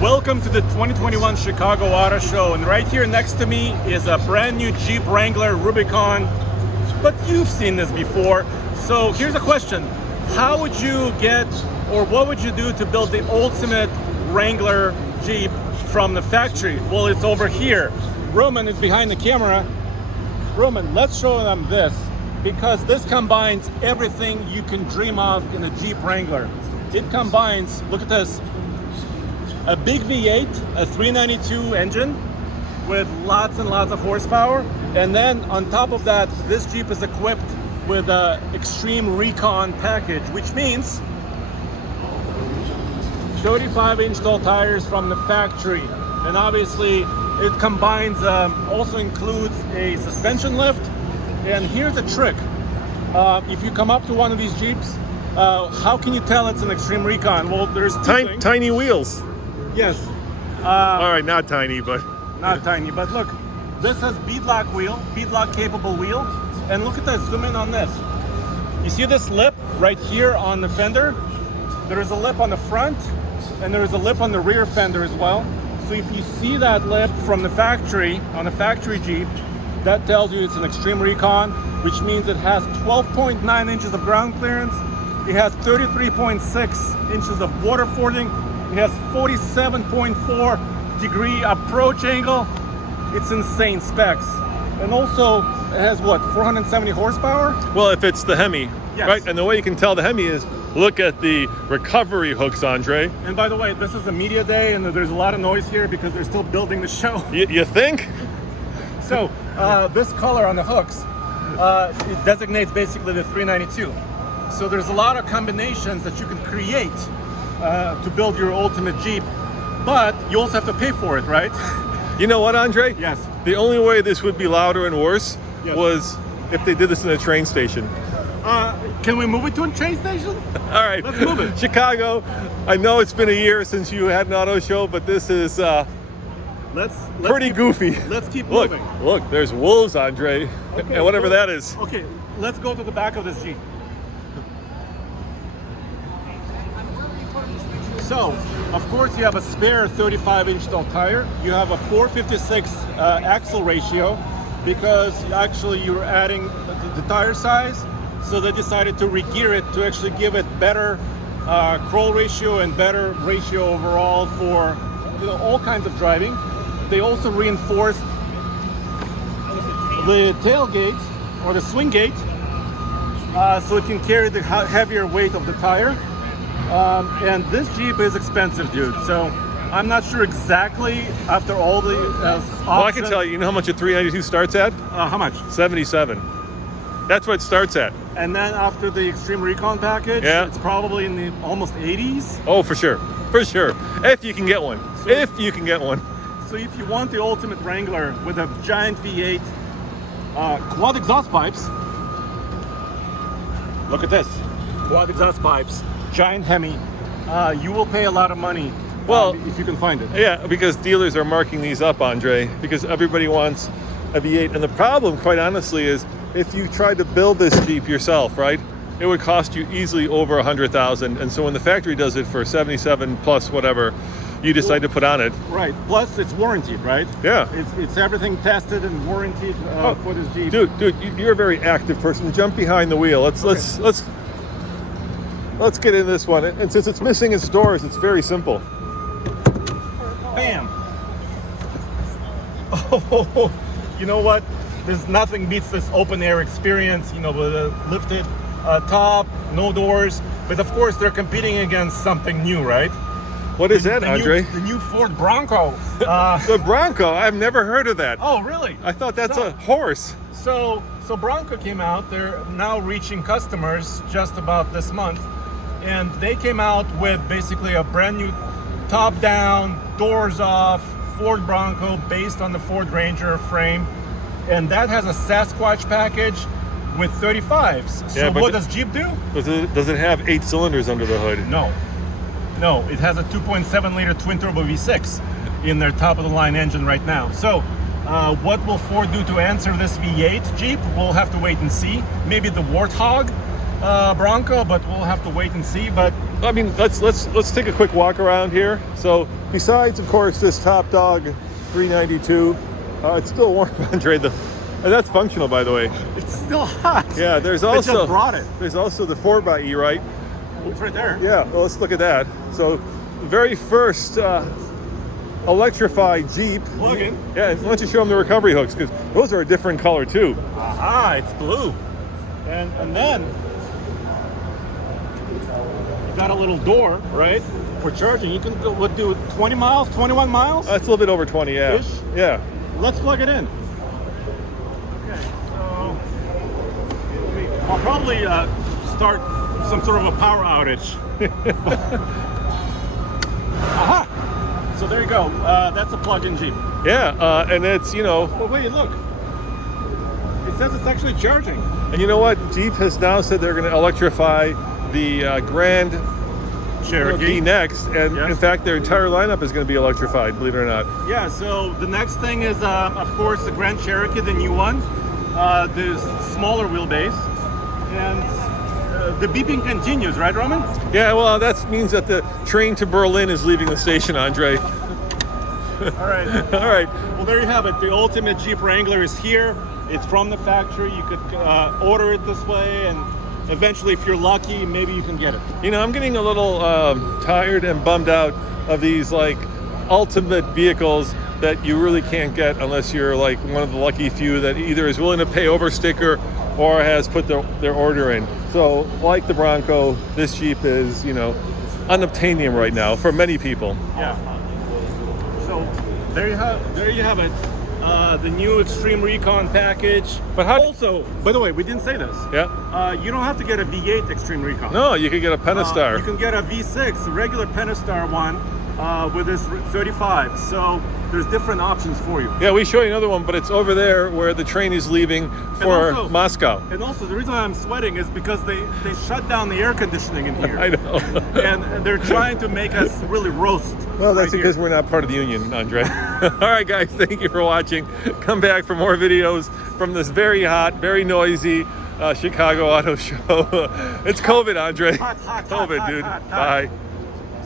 Welcome to the 2021 Chicago Auto Show, and right here next to me is a brand new Jeep Wrangler Rubicon, but you've seen this before. So here's a question. How would you get, or what would you do to build the ultimate Wrangler Jeep from the factory? Well, it's over here. Roman is behind the camera. Roman, let's show them this, because this combines everything you can dream of in a Jeep Wrangler. It combines, look at this, a big V8, a 392 engine with lots and lots of horsepower. And then on top of that, this Jeep is equipped with a Xtreme Recon package, which means 35-inch tall tires from the factory. And obviously it combines, also includes a suspension lift. And here's a trick. If you come up to one of these Jeeps, how can you tell it's an Xtreme Recon? Well, there's tiny wheels. Yes. All right, not tiny, but... Not tiny, but look, this has beadlock wheel, beadlock capable wheel. And look at this, zoom in on this. You see this lip right here on the fender? There is a lip on the front, and there is a lip on the rear fender as well. So if you see that lip from the factory, on a factory Jeep, that tells you it's an Xtreme Recon, which means it has 12.9 inches of ground clearance. It has 33.6 inches of water fording. It has 47.4 degree approach angle. It's insane specs. And also, it has what, 470 horsepower? Well, if it's the Hemi, yes. Right? And the way you can tell the Hemi is, look at the recovery hooks, Andre. And by the way, this is a media day, and there's a lot of noise here because they're still building the show. You think? So, this color on the hooks, it designates basically the 392. So there's a lot of combinations that you can create to build your ultimate Jeep, but you also have to pay for it, right? You know what, Andre? Yes. The only way this would be louder and worse was if they did this in a train station. Can we move it to a train station? All right. Let's move it. Chicago, I know it's been a year since you had an auto show, but this is pretty goofy. Let's keep moving. Look, there's wolves, Andre, Okay, and whatever well, that is. Okay, let's go to the back of this Jeep. So, of course, you have a spare 35-inch tall tire. You have a 456 axle ratio because actually you're adding the tire size. So they decided to re-gear it to actually give it better crawl ratio and better ratio overall for all kinds of driving. They also reinforced the tailgate or the swing gate so it can carry the heavier weight of the tire. And this Jeep is expensive, dude. So I'm not sure exactly after all the options. Well, I can tell you, you know how much a 392 starts at? How much? 77. That's what it starts at. And then after the Xtreme Recon package, it's probably in the almost 80s. Oh, for sure. For sure. If you can get one. So if you can get one. So if you want the ultimate Wrangler with a giant V8, quad exhaust pipes, look at this. Quad exhaust pipes. Giant Hemi, you will pay a lot of money if you can find it. Yeah, because dealers are marking these up, Andre, because everybody wants a V8. And the problem, quite honestly, is if you tried to build this Jeep yourself, right, it would cost you easily over $100,000. And so when the factory does it for 77 plus whatever, you decide to put on it. Right. Plus, it's warranted, right? Yeah. It's everything tested and warranted for this Jeep. Dude, you're a very active person. Jump behind the wheel. Let's get in this one. And since it's missing its doors, it's very simple. Bam! Oh, you know what? There's nothing beats this open air experience, with a lifted top, no doors. But of course, they're competing against something new, right? What is that, Andre? The new Ford Bronco. The Bronco? I've never heard of that. Oh, really? I thought that's a horse. So Bronco came out. They're now reaching customers just about this month. And they came out with basically a brand new top down, doors off Ford Bronco based on the Ford Ranger frame. And that has a Sasquatch package with 35s. So what does Jeep do? Does it have 8 cylinders under the hood? No, it has a 2.7 liter twin turbo V6 in their top of the line engine right now. So what will Ford do to answer this V8 Jeep? We'll have to wait and see. Maybe the Warthog Bronco, but we'll have to wait and see. But I mean, let's take a quick walk around here. So besides, of course, this Top Dog 392, it's still warm, Andre. And that's functional, by the way. it's still hot. Yeah, there's They also just brought it. there's also the 4xe, right? It's right there. Yeah. Well, let's look at that. So, very first electrified Jeep. Plug-in. Yeah. And why don't you show them the recovery hooks, because those are a different color too. Aha, it's blue. And then you got a little door, right, for charging. You can go, do 20 miles, 21 miles? That's a little bit over 20, yeah. Ish? Yeah. Let's plug it in. Okay, so I'll probably start some sort of a power outage. Aha! So there you go. That's a plug-in Jeep. Yeah, and it's, But wait, look. It says it's actually charging. and you know what? Jeep has now said they're going to electrify the Grand Cherokee. V next, and Yes. in fact, their entire lineup is going to be electrified, believe it or not. Yeah, so the next thing is, of course, the Grand Cherokee, the new one. There's smaller wheelbase. And the beeping continues, right, Roman? Yeah, well, that means that the train to Berlin is leaving the station, Andre. All right. All right. Well, there you have it. The ultimate Jeep Wrangler is here. It's from the factory. You could order it this way, and eventually, if you're lucky, maybe you can get it. I'm getting a little tired and bummed out of these like ultimate vehicles that you really can't get unless you're like one of the lucky few that either is willing to pay over sticker or has put their order in. So, like the Bronco, this Jeep is, unobtainium right now for many people. Yeah. So there you have it. The new Xtreme Recon package. But how- Also, by the way, we didn't say this. Yeah. You don't have to get a V8 Xtreme Recon. No, you could get a Pentastar. You can get a V6, a regular Pentastar one, with this 35. So there's different options for you. Yeah, we show you another one, but it's over there where the train is leaving for also- Moscow. And also, the reason I'm sweating is because they shut down the air conditioning in here. I know. And they're trying to make us really roast. Well, that's right because here. we're not part of the union, Andre. All right, guys, thank you for watching. Come back for more videos from this very hot, very noisy Chicago Auto Show. It's COVID, Andre. Hot, COVID, hot, dude. hot, hot. Bye.